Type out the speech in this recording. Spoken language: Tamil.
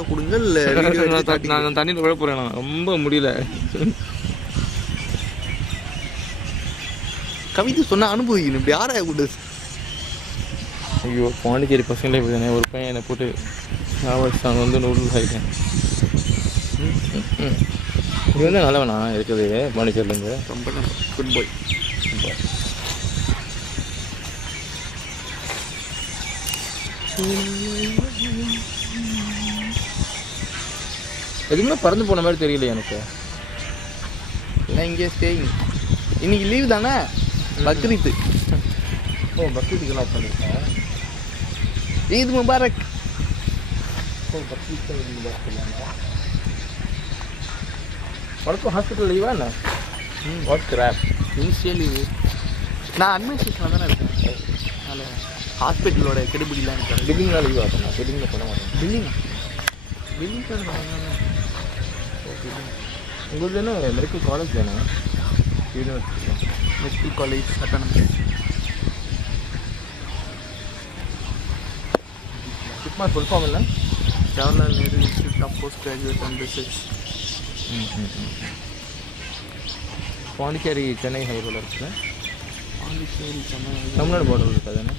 இருந்தால் கொடுங்க. இல்லை நான் தண்ணியில் விழ போகிறேன். நான் ரொம்ப முடியல. கவிதை சொன்னால் அனுபவிக்கணும். இப்படி யாராக கூடாது. ஐயோ பாண்டிச்சேரி பசங்களே போய் ஒரு பையன் என்னை போட்டு அங்கே வந்து நூடுல்ஸ் ஆகிட்டேன். இது வந்து நல்லவனா இருக்குது பாண்டிச்சேரியிலேருந்து. ரொம்ப நல்ல குட் பாய். எதுவுமே பறந்து போன மாதிரி தெரியல எனக்கு. இல்லை இங்கே ஸ்டேயிங். இன்னைக்கு லீவு தானே, பக்ரீத்து. ஓ பக்ரீத்துக்கெல்லாம் பண்ணியிருக்கேன். ஈத் முபாரக். ஓ பக்ரீத்து முபாரக். உனக்கும் ஹாஸ்பிட்டல் லீவா என்ன? What crap initial leave. நான் அட்மினிஸ்ட்ரேஷனில் தானே இருக்கேன். அதனால் ஹாஸ்பிட்டலோட கெடுபிடிலாம் இருக்கேன். பில்லிங்லாம் லீவ் ஆகும். நான் பில்லிங்கில் பண்ண மாட்டேன். பில்லிங் தான் உங்களுக்கு என்ன மெடிக்கல் காலேஜ் தானே? University medical college autonomous. JIPMER full form இல்லை? Jawaharlal Nehru institute of post graduate and research. Pondicherry Chennai ஹைவேல இருக்குல்ல? பாண்டிச்சேரி சென்னை தமிழ்நாடு பார்டர் இருக்கு தானே?